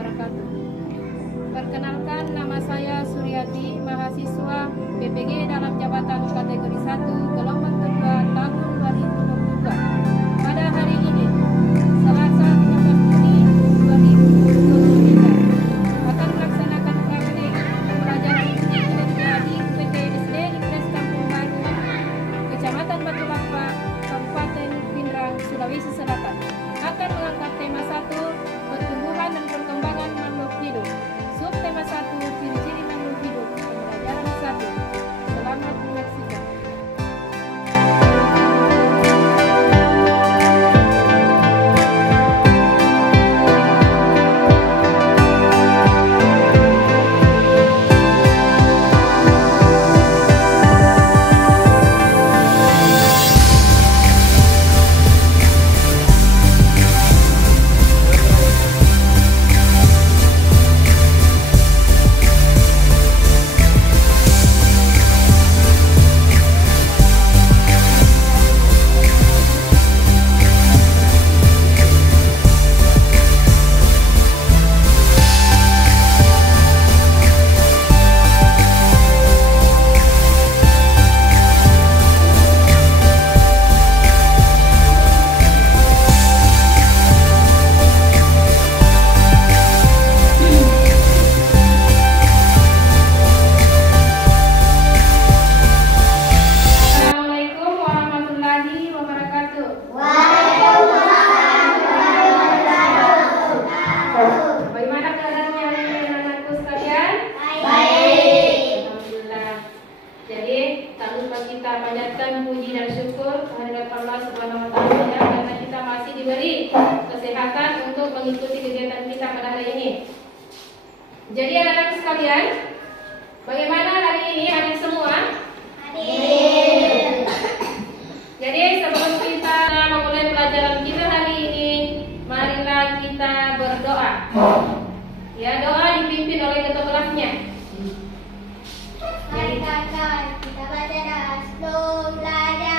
wabarakatuh. Perkenalkan, nama saya Suryati, mahasiswa PPG dalam jabatan kategori 1 gelombang kedua tahun 2022. Pada hari ini, Selasa 13 Juni 2023, akan melaksanakan praktik pembelajaran kinerja di UPT SD Impres Kampung Baru, Kecamatan Batu Lapa, Kabupaten Pindrang, Sulawesi Selatan. Akan mengangkat tema 1, pertumbuhan dan perkembangan makhluk hidup. Subtema 1, ciri-ciri makhluk hidup. Pembelajaran 1. Selamat menyaksikan. Kita panjatkan puji dan syukur kehadirat Allah Subhanahu wa taala karena kita masih diberi kesehatan untuk mengikuti kegiatan kita pada hari ini. Jadi anak-anak sekalian, bagaimana hari ini adik semua? Hadir. Jadi sebelum kita memulai pelajaran kita hari ini, marilah kita berdoa. Ya, doa dipimpin oleh ketua kelasnya. Mari kakak, kita baca doa sebelum belajar.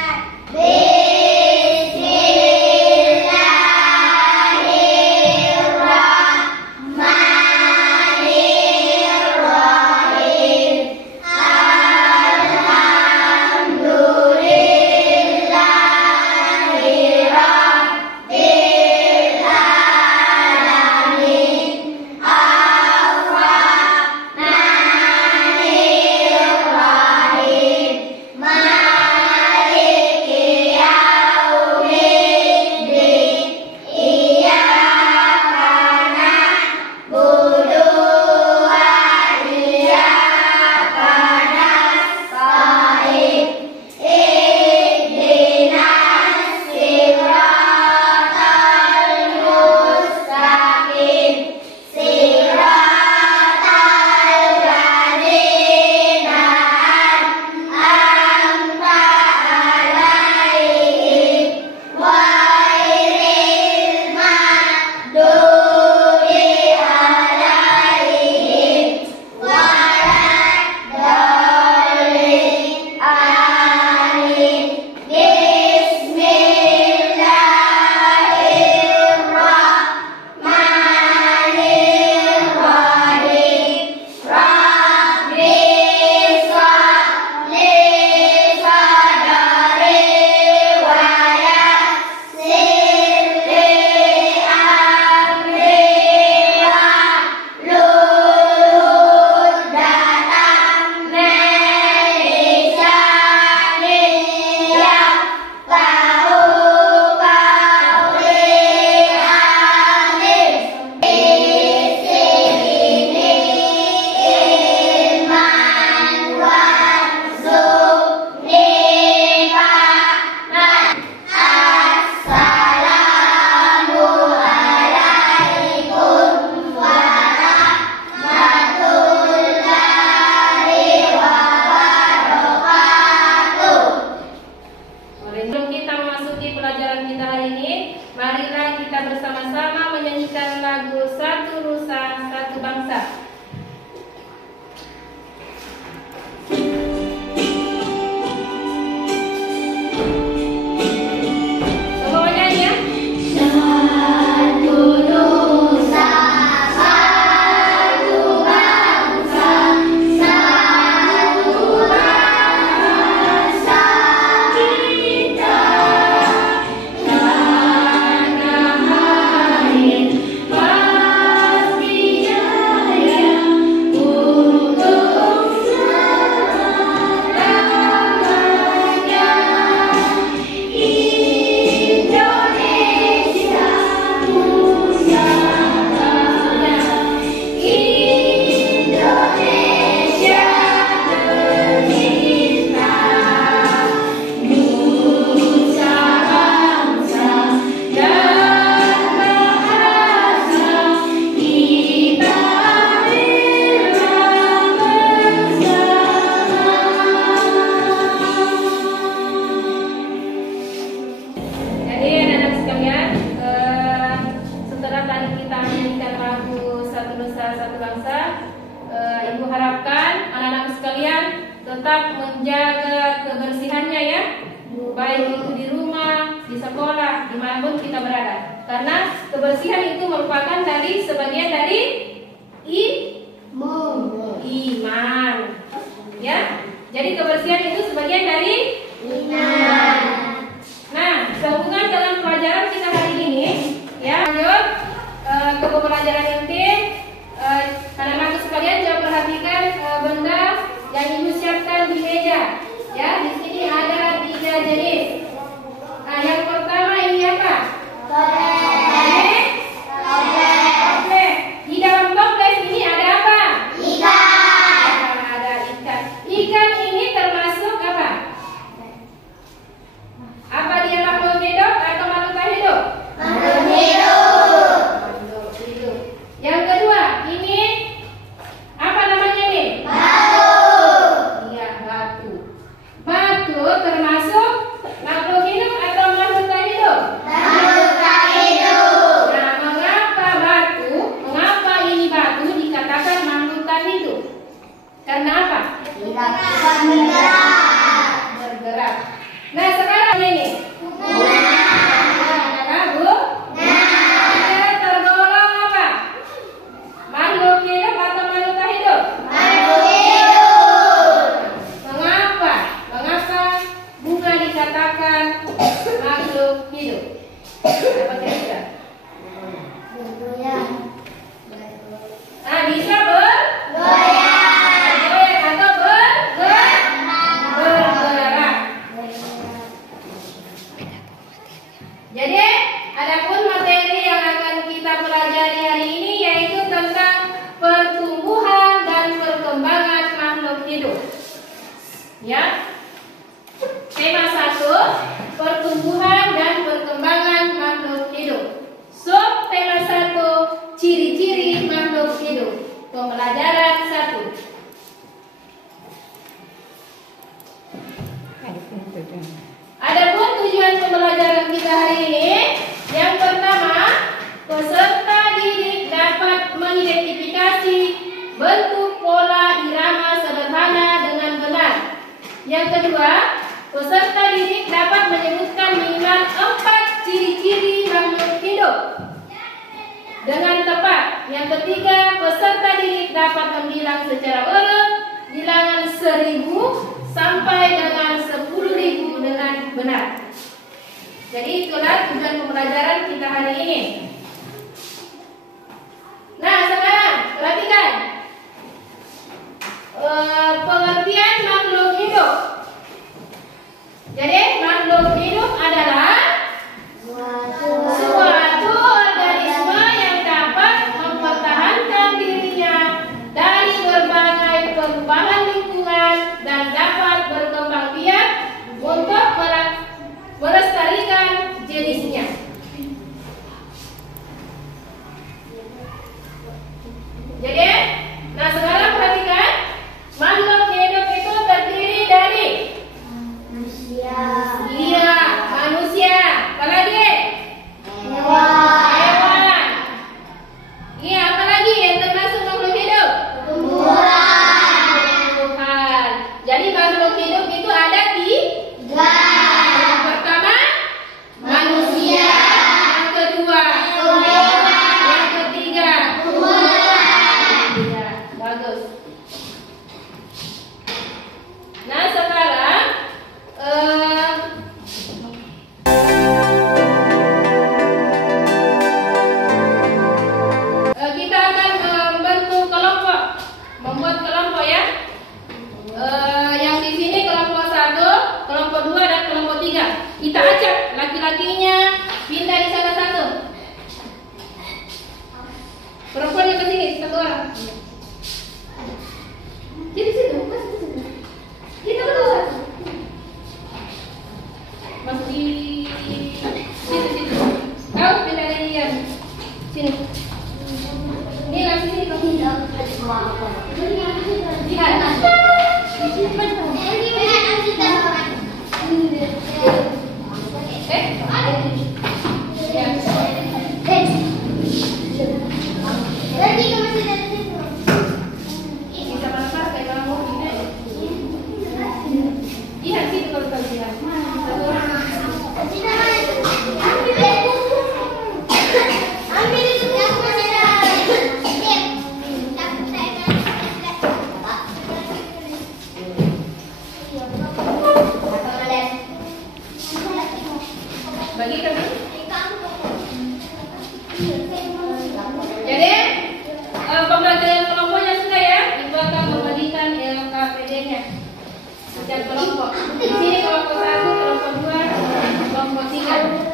bersama-sama menyanyikan lagu Satu Nusa Satu Bangsa. Semuanya ya. Satu Nusa Satu satu bangsa. Ibu harapkan anak-anak sekalian tetap menjaga kebersihannya ya, baik itu di rumah, di sekolah, dimanapun kita berada. Karena kebersihan itu merupakan sebagian dari iman, ya. Jadi kebersihan itu sebagian dari iman. Nah, sehubungan dengan pelajaran kita hari ini, ya, lanjut ke pembelajaran inti. Anak-anak sekalian coba perhatikan benda yang ibu siapkan di meja. Ya, di sini ada 3 jenis. Nah, yang pertama ini apa? Toples. Di dalam toples ini ada apa? Ikan. Nah, ada ikan. Ikan ini termasuk apa? Apa dia makhluk hidup atau makhluk tak hidup? Makhluk hidup. Makhluk hidup. Yang kedua, ini apa namanya nih? Batu. Iya, batu. Batu termasuk makhluk hidup atau makhluk tak hidup? Makhluk tak hidup. Nah, mengapa ini batu dikatakan makhluk tak hidup? Karena apa? Tidak bisa bergerak. Bergerak. Nah, sekarang ini. Nah, Bu? Dia tergolong apa? Makhluk hidup atau makhluk tak hidup? Makhluk hidup. Mengapa bunga dikatakan makhluk hidup? Apa kira-kira? Bergoyang. Nah, bisa bergoyang atau bergerak. Jadi, adapun materi yang akan kita pelajari hari ini yaitu tentang pertumbuhan dan perkembangan makhluk hidup. Ya. Tema 1, pertumbuhan dan perkembangan makhluk hidup. Sub tema 1, ciri-ciri makhluk hidup. Pembelajaran 1. Adapun tujuan pembelajaran kita hari ini, yang pertama, peserta didik dapat mengidentifikasi bentuk pola irama sederhana dengan benar. Yang kedua, peserta didik dapat menyebutkan minimal 4 ciri-ciri makhluk hidup dengan tepat. Yang ketiga, peserta didik dapat membilang secara urut bilangan 1000 sampai dengan 10.000 dengan benar. Jadi itulah tujuan pembelajaran kita hari ini. Nah, sekarang perhatikan pengertian makhluk hidup. Jadi makhluk hidup adalah suatu organisme yang dapat mempertahankan dirinya dari berbagai perubahan lingkungan dan dapat berkembang biak untuk melestarikan jenisnya. Jadi, nah sekarang perhatikan, makhluk hidup itu terdiri dari Manusia. iya, manusia, apalagi Hewan. hewan. Iya, apalagi yang termasuk makhluk hidup? Tumbuhan. Tumbuhan. Jadi makhluk hidup itu ada 3. Yang pertama manusia, yang kedua Hewan. yang ketiga Tumbuhan. iya, bagus. Nah sekarang kita akan membuat kelompok ya. Yang di sini kelompok 1, kelompok 2 dan kelompok 3. Kita ajak laki-lakinya pindah di sana satu. Perempuannya ke sini satu orang. Jadi situ, masuk ke situ. Kita berdua. Masuk di situ. Kau pindah dari yang sini. Ini langsung sini kau pindah. Lihat. Ya. setiap kelompok. Di sini kelompok 1, kelompok 2, kelompok 3.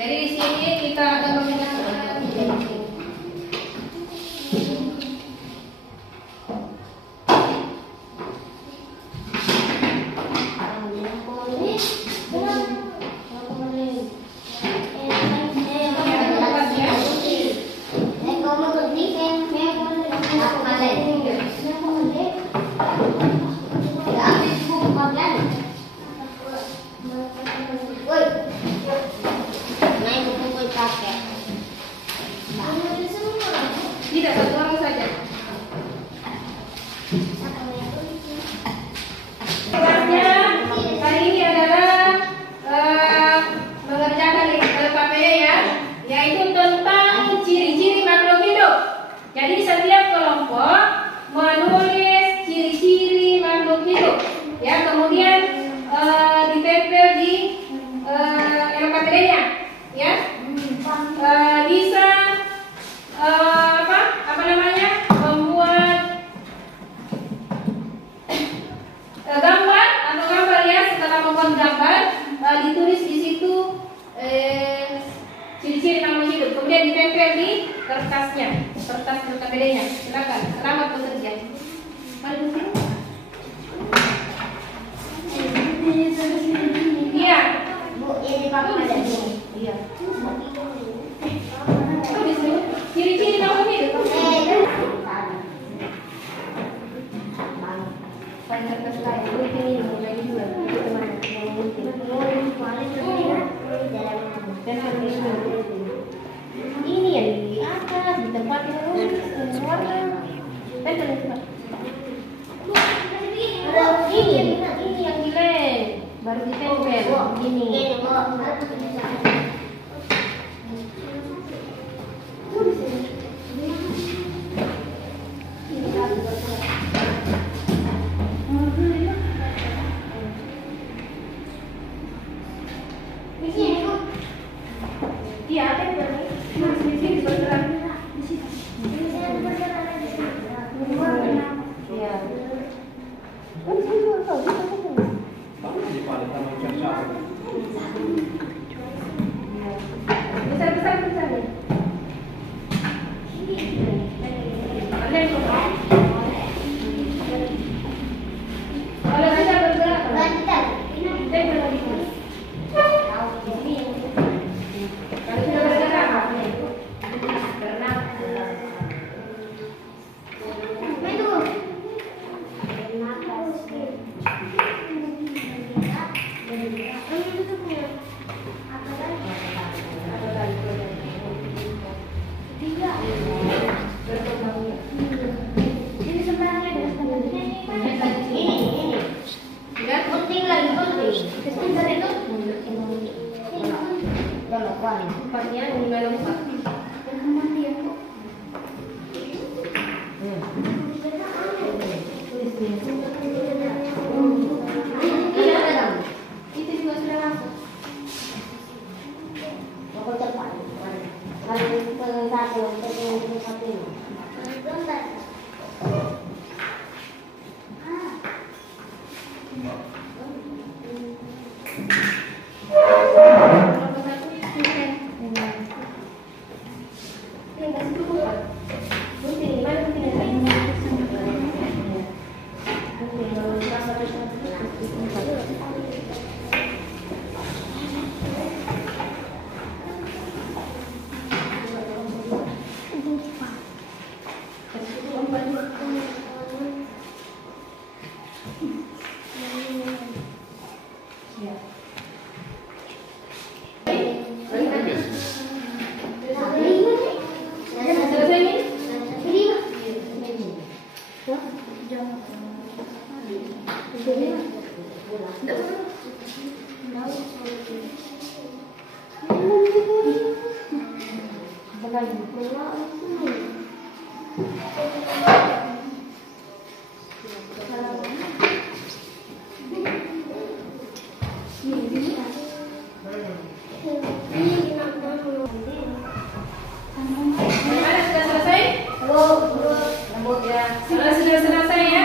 Jadi di sini kita ada pembinaan. Tidak, satu orang saja. Tugasnya hari ini adalah mengerjakan LKPD ya, yaitu tentang ciri-ciri makhluk hidup. Jadi setiap kelompok menulis ciri-ciri makhluk hidup, ya, kemudian ditempel di LKPD-nya, ya. Bisa apa namanya, membuat gambar atau gambar ya. Setelah membuat gambar, ditulis di situ ciri-ciri makhluk hidup, kemudian ditempel di kertasnya, kertas LKPD-nya. Silakan, selamat bekerja. Mari ke sini. Iya. Bu, ini pakai ada sini. Iya. Ciri-ciri makhluk hidup. Ini yang di atas, di tempat yang warna. Ini yang di lem, baru ditempel. Ini. Kalau sudah selesai ya,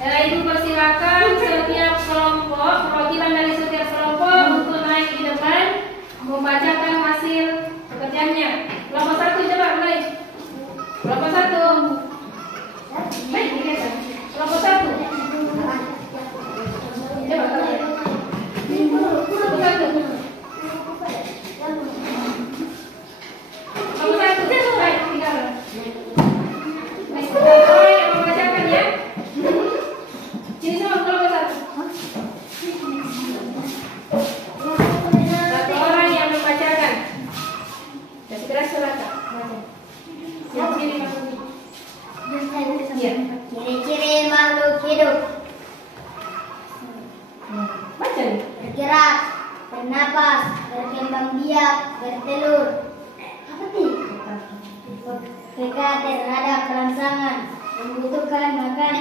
Ibu persilakan setiap kelompok, perwakilan dari setiap kelompok untuk naik di depan membacakan hasil pekerjaannya. Kelompok 1 coba mulai. Kelompok 1. Baik, dilihat. Kelompok 1. Coba kalian. Kelompok 1. Kelompok 1. Baik, tinggal. Baik, orang yang membacakan ya. Sini semua kelompok 1. Satu orang yang membacakan. Ya, segera silakan. Ciri-ciri makhluk hidup. Iya. Ciri-ciri makhluk hidup: Baca nih. bergerak, bernapas, berkembang biak, bertelur. Apa sih? Peka terhadap rangsangan, membutuhkan makan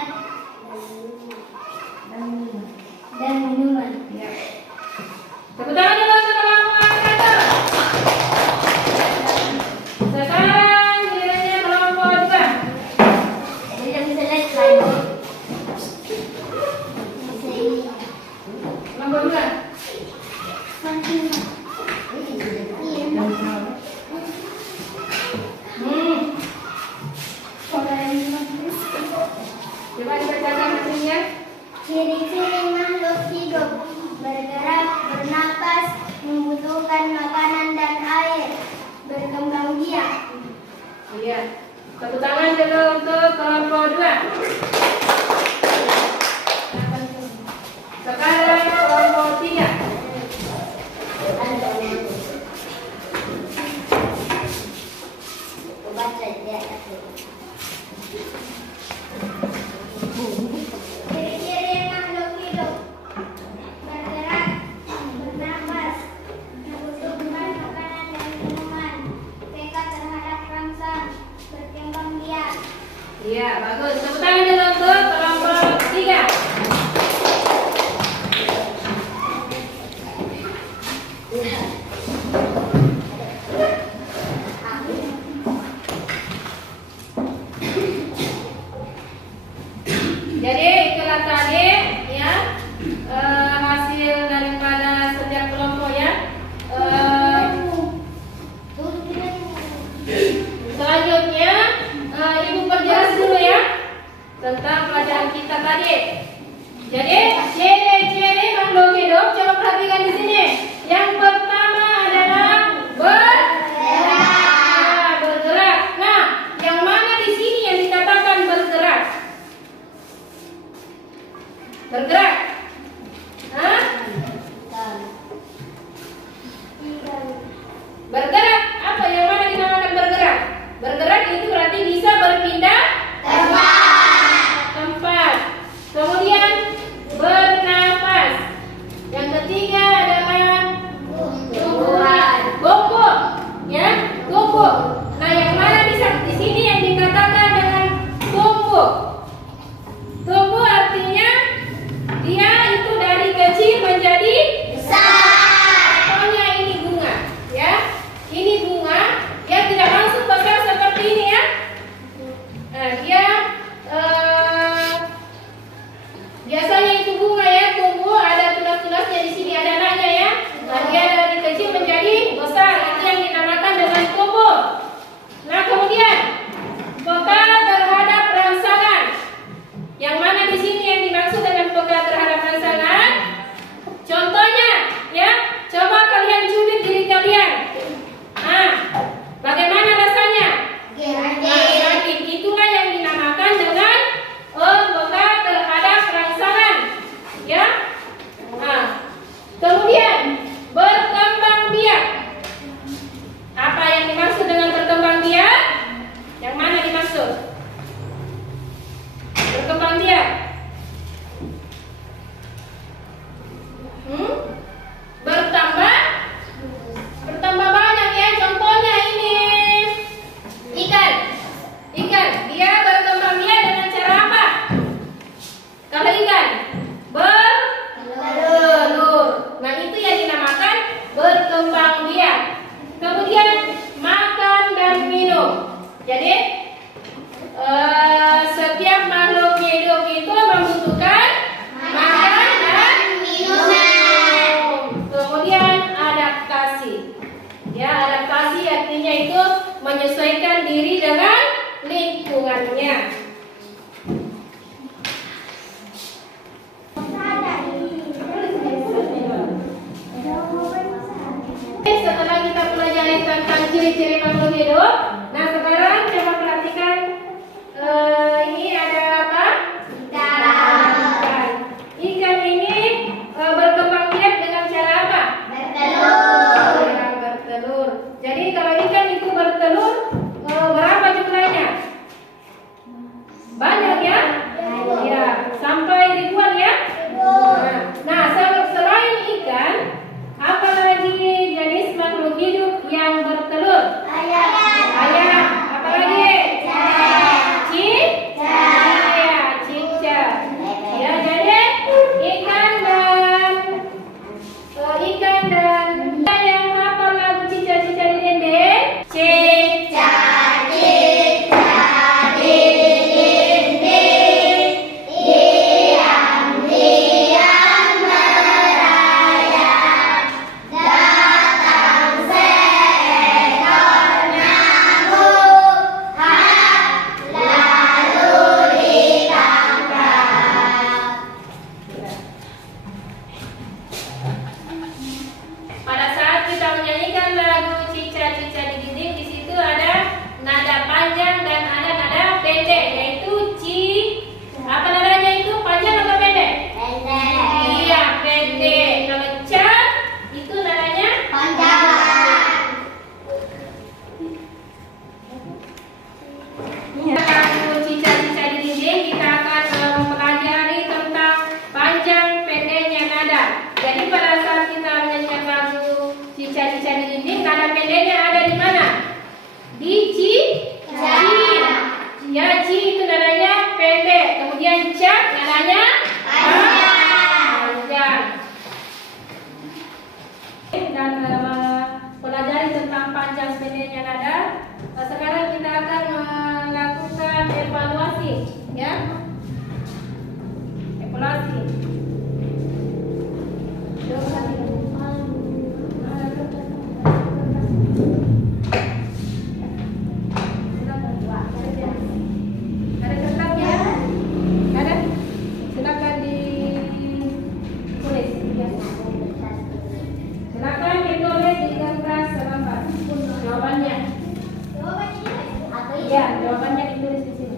dan minuman. Ya. Tepuk tangan dulu untuk kelompok satu. Sekarang gilirannya kelompok 2. Jadi yang bisa lihat slide. Kelompok 2. Coba dibacakan hasilnya. Ciri-ciri makhluk hidup: bergerak, bernapas, membutuhkan makanan dan air, berkembang biak. Iya. Tepuk tangan dulu untuk kelompok 2. Sekarang kelompok 3. Baca ya. Ciri-ciri makhluk hidup: bergerak, bernapas, membutuhkan makanan dan minuman, peka terhadap rangsang, berkembang biak. Iya, bagus. Tepuk tangan dulu untuk kelompok 3. Jadi itulah tadi ya hasil daripada setiap kelompok ya. Selanjutnya Ibu perjelas dulu ya tentang pelajaran kita tadi. Jadi ciri-ciri makhluk hidup coba perhatikan di sini. Yang pertama adalah bergerak. Nah, yang mana di sini yang dikatakan bergerak? Bergerak. Hah? Bergerak. Apa yang mana dinamakan bergerak? Bergerak itu berarti bisa berpindah tempat. Kemudian bernafas. Yang ketiga adalah Kemudian cak nadanya panjang. Dan pelajari tentang panjang pendeknya nada. Sekarang kita akan melakukan evaluasi, ya. Evaluasi. Ada kertasnya? Ada? Silakan ditulis. Silakan ditulis di kertas selembar. Jawabannya. Iya, jawabannya ditulis di sini.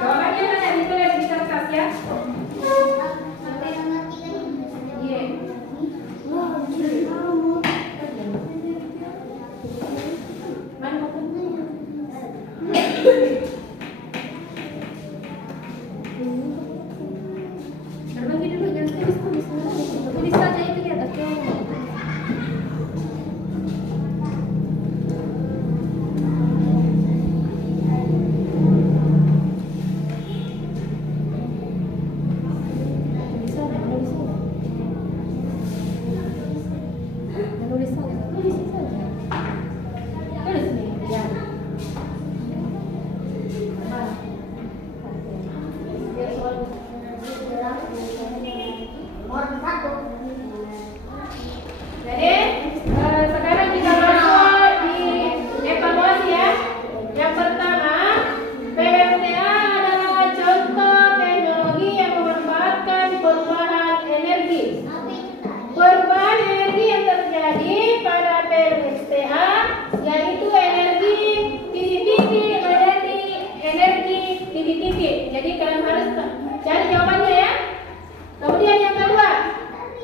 Jawabannya mana ditulis di kertas ya? Iya. Mana? Terbagi dulu, jangan tulis. Tulis saja itu di atas. Tulis saja. Tulis nih, ya. Jadi sekarang kita masuk di evaluasi ya. Yang pertama, PMTA adalah contoh teknologi yang memanfaatkan perubahan energi. Perubahan energi yang terjadi pada PMTA yaitu energi titik-titik menjadi energi titik-titik. Jadi kalian harus cari jawabannya ya. Kemudian yang kedua,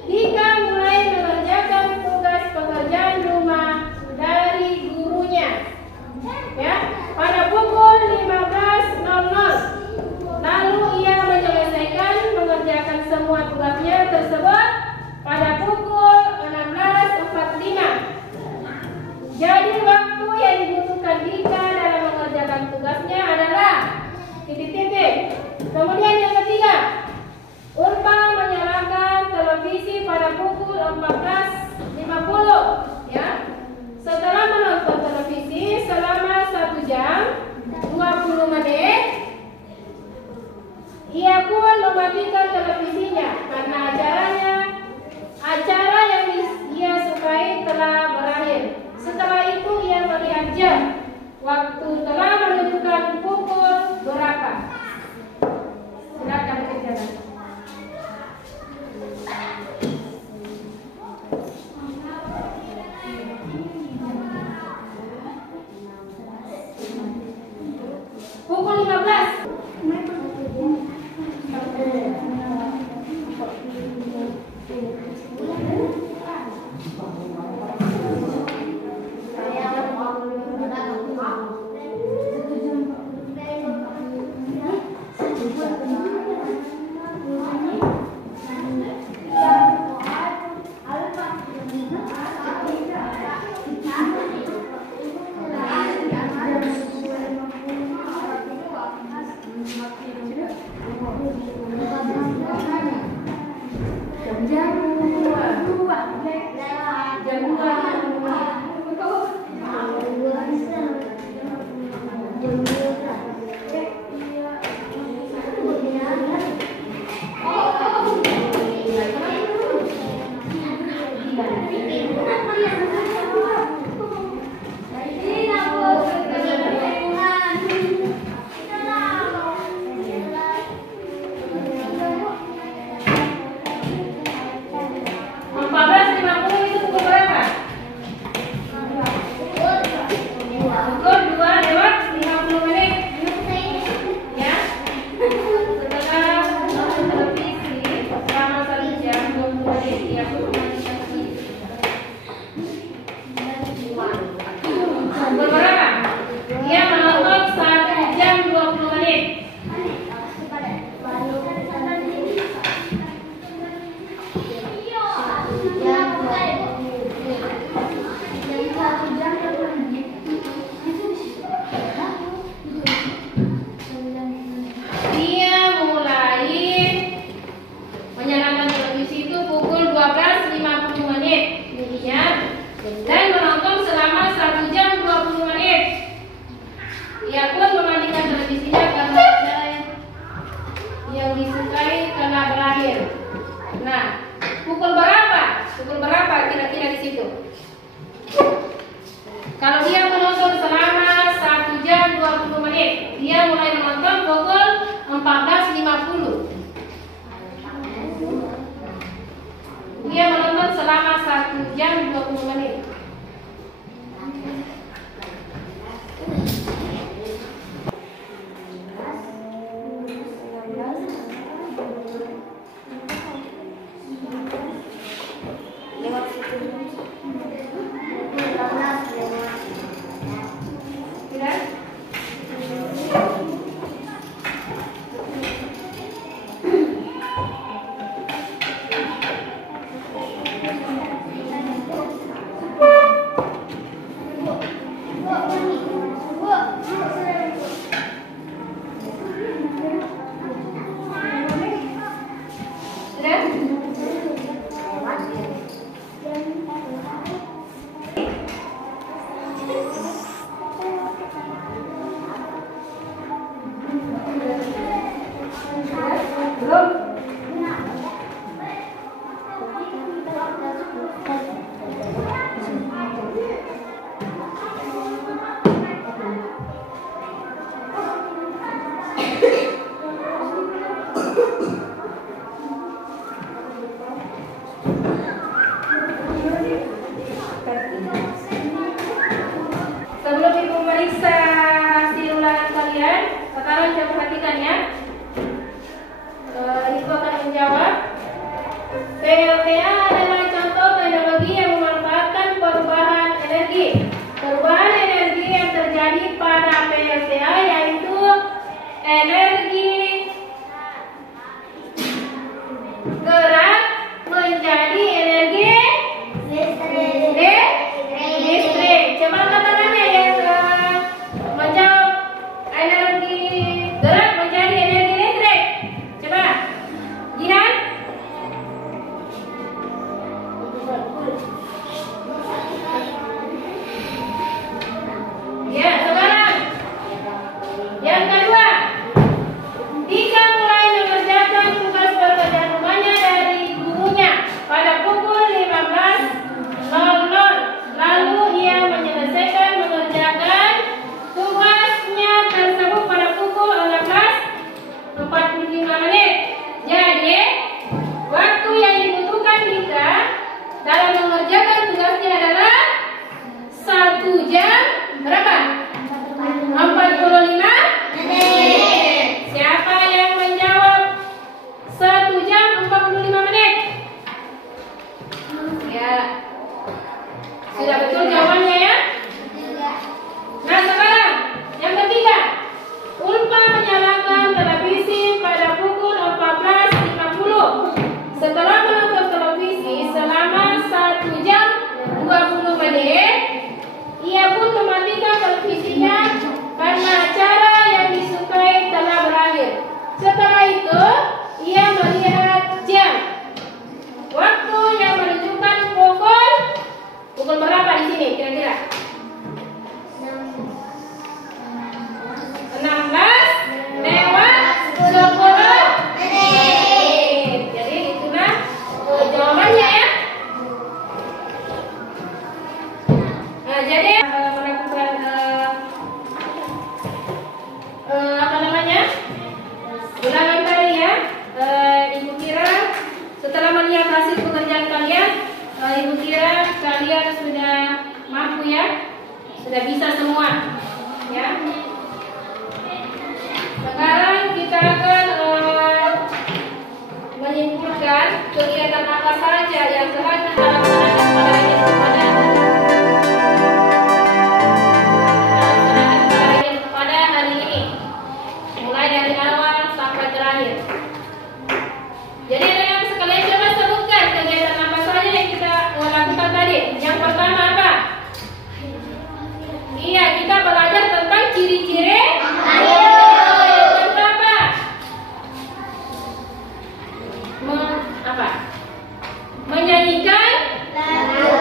Dika mulai mengerjakan tugas pekerjaan rumah dari gurunya, ya, pada pukul 15.00. Lalu ia menyelesaikan mengerjakan semua tugasnya tersebut pada pukul 16.45. Jadi waktu yang dibutuhkan Dika dalam mengerjakan tugasnya adalah titik-titik. Kemudian yang ketiga, Urpa menyalakan televisi pada pukul 14.50, ya. Setelah menonton televisi selama 1 jam 20 menit, ia pun mematikan televisinya karena acara yang ia sukai telah berakhir. Setelah itu ia melihat jam. Waktu telah menunjukkan pukul berapa? Silakan berjalan. Pukul 15. Dia menonton selama 1 jam 20 menit. Sebelum Ibu meriksa hasil ulangan kalian, sekarang coba perhatikan ya. Ibu akan menjawab. PLTA adalah contoh teknologi yang memanfaatkan perubahan energi. Perubahan energi yang terjadi pada PLTA yaitu energi gerak menjadi energi listrik. Coba angkat tangannya yang menjawab energi gerak menjadi energi listrik. Coba, Jihan. Ya, sekarang yang kedua, Tika mulai mengerjakan tugas pekerjaan rumahnya dari gurunya pada pukul 15.00. Lalu ia menyelesaikan mengerjakan tugasnya tersebut pada pukul 16.45 menit. Jadi, waktu yang dibutuhkan Tika dalam mengerjakan tugasnya adalah 1 jam berapa? 45 menit. Siapa yang menjawab 1 jam 45 menit? Ya. Sudah betul jawabannya ya? Nah sekarang yang ketiga, Ulfa menyalakan televisi pada pukul 14.50. Setelah menonton televisi selama 1 jam 20 menit, ia pun mematikan televisinya karena acara yang disukai telah berakhir. Setelah itu, ia melihat jam. Waktu yang menunjukkan pukul berapa di sini kira-kira? 16 lewat 10 menit. Jadi itulah jawabannya ya. Nah, jadi melakukan apa namanya? Ulangan tadi ya. Ibu kira setelah melihat hasil pekerjaan kalian, Ibu kira kalian sudah mampu ya, sudah bisa semua ya. Sekarang kita akan menyimpulkan kegiatan apa saja yang telah kita laksanakan pada hari ini, mulai dari awal sampai terakhir. Jadi dengan sekalian coba sebutkan kegiatan apa saja yang kita lakukan tadi. Yang pertama apa? Iya, kita belajar tentang ciri-ciri menyanyikan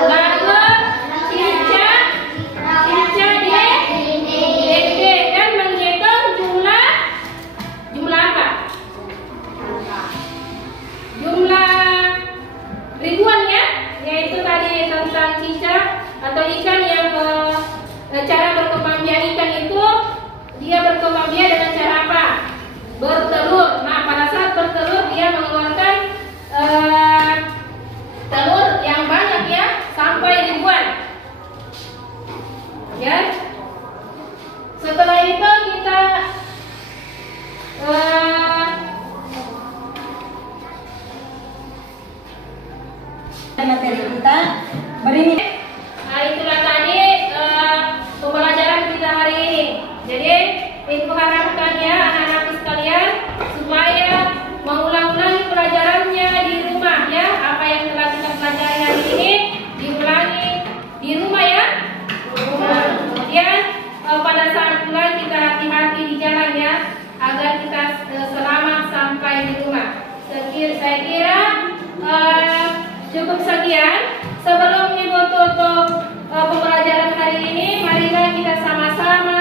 lagu cincang di SD dan menghitung jumlah apa? Jumlah ribuan ya, yaitu tadi tentang cicak atau ikan yang cara berkembang biak ikan itu dia berkembang biak dengan cara apa? Bertelur. Nah pada saat bertelur dia mengeluarkan Materi kita berini. Nah, itulah tadi pembelajaran kita hari ini. Jadi, Ibu harapkan ya anak-anakku sekalian supaya mengulang-ulangi pelajarannya di rumah ya. Apa yang telah kita pelajari hari ini diulangi di rumah ya. Kemudian pada saat pulang kita hati-hati di jalan ya, agar kita selamat sampai di rumah. Saya kira cukup sekian. Sebelum Ibu tutup pembelajaran hari ini, marilah kita sama-sama